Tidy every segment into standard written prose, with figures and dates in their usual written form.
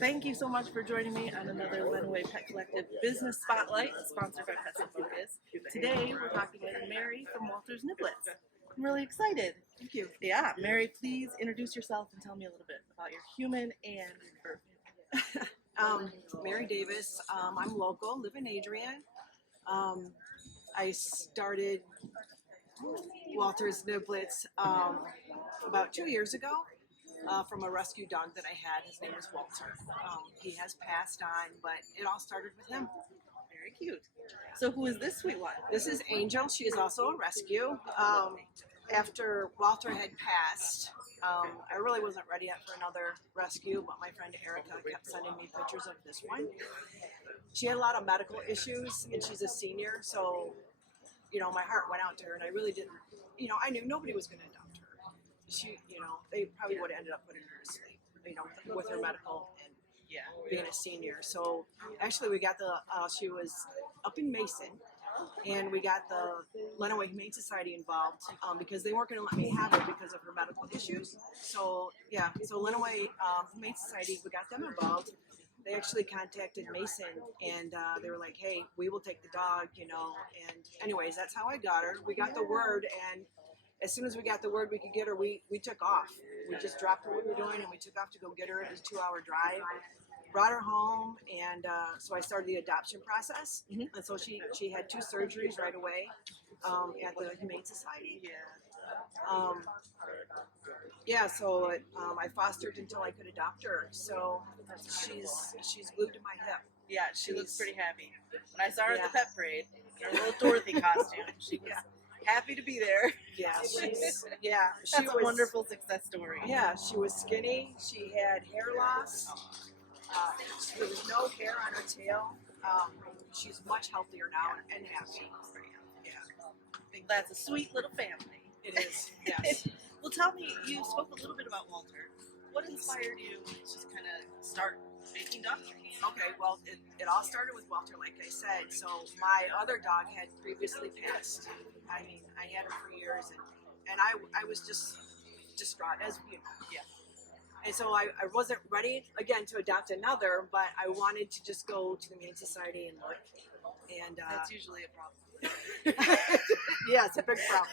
Thank you so much for joining me on another Lenaway Pet Collective Business Spotlight, sponsored by Pets and Focus. Today, we're talking with Mary from Walter's Nibblets. I'm really excited. Thank you. Yeah, Mary, please introduce yourself and tell me a little bit about your human and fur family. Mary Davis. I'm local, live in Adrian. I started Walter's Nibblets about 2 years ago from a rescue dog that I had. His name was Walter. He has passed on, but it all started with him. Very cute. So who is this sweet one? This is Angel. She is also a rescue. After Walter had passed, I really wasn't ready yet for another rescue, but my friend Erica kept sending me pictures of this one. She had a lot of medical issues, and she's a senior, so, my heart went out to her, and I really didn't, I knew nobody was going to adopt her. She, they probably would have ended up putting her to sleep, with her medical and being a senior. So actually we got she was up in Mason, and we got the Lenaway Humane Society involved because they weren't going to let me have her because of her medical issues. So Lenaway Humane Society, we got them involved. They actually contacted Mason, and they were like, hey, we will take the dog, and anyways, that's how I got her. We got the word, and as soon as we got the word we could get her, we took off. We just dropped what we were doing, and we took off to go get her. It was a 2-hour drive. Brought her home, and so I started the adoption process. Mm-hmm. And so she had 2 surgeries right away at the Humane Society. So I fostered until I could adopt her. So she's glued to my hip. Yeah, she looks pretty happy. When I saw her at the pet parade in her little Dorothy costume, she was happy to be there. That's a wonderful success story. Yeah, she was skinny. She had hair loss. There was no hair on her tail. She's much healthier now and happy. Yeah, I think that's a sweet little family. It is. Yes. Well, tell me, you spoke a little bit about Walter. What inspired you to just kind of start making dog treats? Okay, well, it all started with Walter, like I said. So my other dog had previously passed. I mean, I had her for years, and I was just distraught, as you know. Yeah. And so I wasn't ready, again, to adopt another, but I wanted to just go to the Humane Society and look. And that's usually a problem. Yeah, it's a big problem.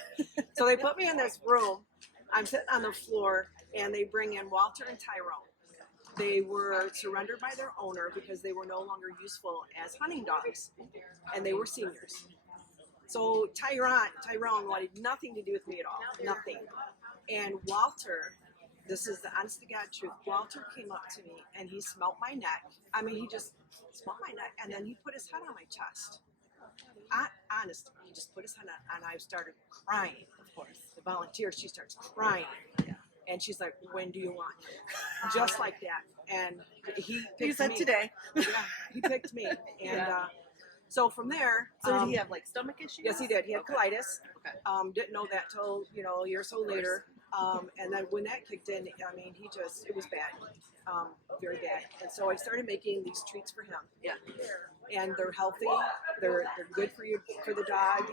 So they put me in this room. I'm sitting on the floor, and they bring in Walter and Tyrone. They were surrendered by their owner because they were no longer useful as hunting dogs, and they were seniors. So Tyrone wanted nothing to do with me at all, nothing. And Walter, this is the honest to God truth, Walter came up to me and he smelt my neck. I mean, he just smelt my neck, and then he put his head on my chest. Honestly, he just put his head on, and I started crying. Of course, the volunteer, she starts crying. Yeah. And she's like, when do you want it? Just like that. And he picked me. Today. Yeah, he picked me. And so from there. So did he have stomach issues? Yes, he did. He had colitis. Okay. Didn't know that till, a year or so later. And then when that kicked in, I mean, it was bad. Very bad. And so I started making these treats for him. Yeah. And they're healthy. They're good for you, for the dog.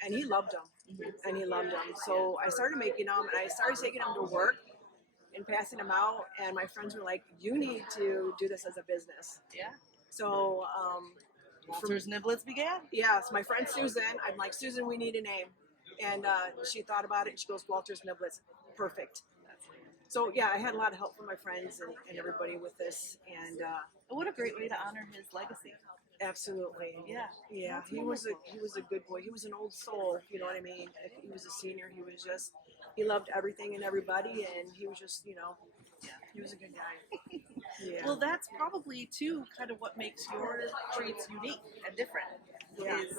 And he loved them. Mm-hmm. And he loved them. So I started making them, and I started taking them to work and passing them out. And my friends were like, you need to do this as a business. Yeah. So Walter's Nibblets began? Yes. My friend Susan, I'm like, Susan, we need a name. And she thought about it, and she goes, Walter's Nibblets. Perfect. So, I had a lot of help from my friends and everybody with this. And what a great way to honor his legacy. Absolutely. Yeah. He was a good boy. He was an old soul, you know what I mean? He was a senior. He loved everything and everybody, and he was just, he was a good guy. Yeah. Well, that's probably, too, kind of what makes your treats unique and different. Yeah. Is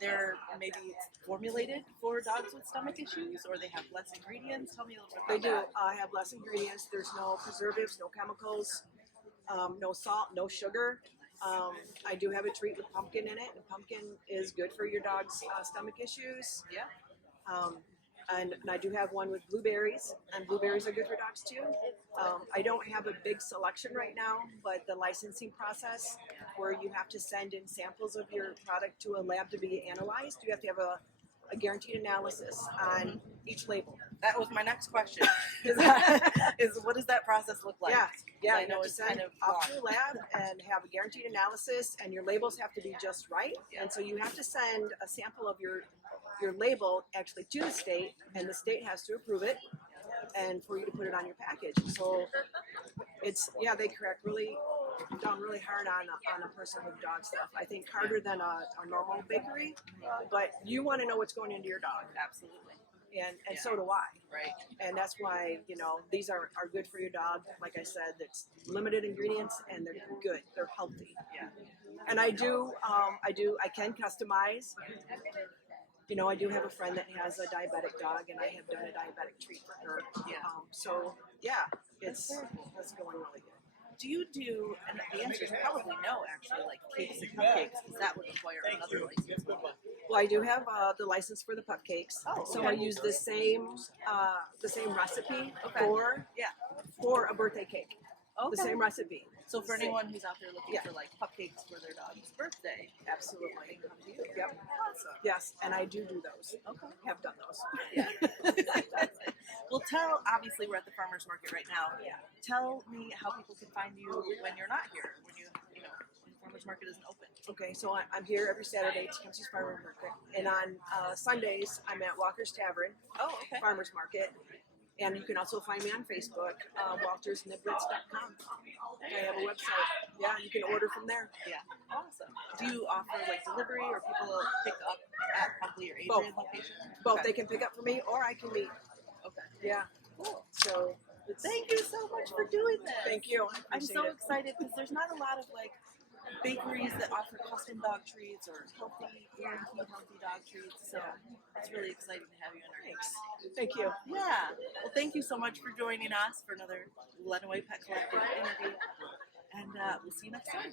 they're maybe formulated for dogs with stomach issues, or they have less ingredients. Tell me a little bit about that. They do have less ingredients. There's no preservatives, no chemicals, no salt, no sugar. I do have a treat with pumpkin in it, and pumpkin is good for your dog's stomach issues. Yeah. And I do have one with blueberries, and blueberries are good for dogs too. I don't have a big selection right now, but the licensing process where you have to send in samples of your product to a lab to be analyzed, you have to have a guaranteed analysis on each label. That was my next question. Is what does that process look like? Yeah, I you know have to it's send kind of off to long. your lab and have a guaranteed analysis, and your labels have to be just right. And so you have to send a sample of your label actually to the state, and the state has to approve it, and for you to put it on your package. So it's they crack down really hard on a person with dog stuff. I think harder than a normal bakery, but you want to know what's going into your dog. Absolutely. And so do I. Right. And that's why, these are good for your dog. Like I said, it's limited ingredients and they're good. They're healthy. Yeah. And I can customize. I do have a friend that has a diabetic dog, and I have done a diabetic treat for her. Yeah. It's going really good. Do you do, and the answer is probably no, actually, like cakes and cupcakes, because that would require another license. Well, I do have the license for the cupcakes, so I okay. use the same recipe Okay. for a birthday cake. Okay. The same recipe. So for anyone who's out there looking Yeah. for like cupcakes for their dog's birthday, Absolutely. they can come to you. Yep. Awesome. Yes, and I do those. Okay. Have done those. Yeah. Well, obviously we're at the farmer's market right now. Yeah. Tell me how people can find you when you're not here, when when the farmer's market isn't open. Okay, so I'm here every Saturday at Tecumseh's Farmer's Market, and on Sundays I'm at Walker's Tavern Oh, okay. Farmer's Market, and you can also find me on Facebook, waltersnibblets.com. I have a website. Yeah, you can order from there. Yeah. Awesome. Do you offer like delivery or people pick up at probably your Adrian location? Both, Okay. they can pick up for me or I can meet. Okay. Yeah. Cool. So Thank you so much for doing this. thank you. I I'm so appreciate it. excited because there's not a lot of like bakeries that offer custom dog treats or healthy, guaranteed healthy dog treats. So it's really exciting to have you in our Thanks. Thank you. Yeah. Well, thank you so much for joining us for another Lenawee Pet Collective interview. And we'll see you next time.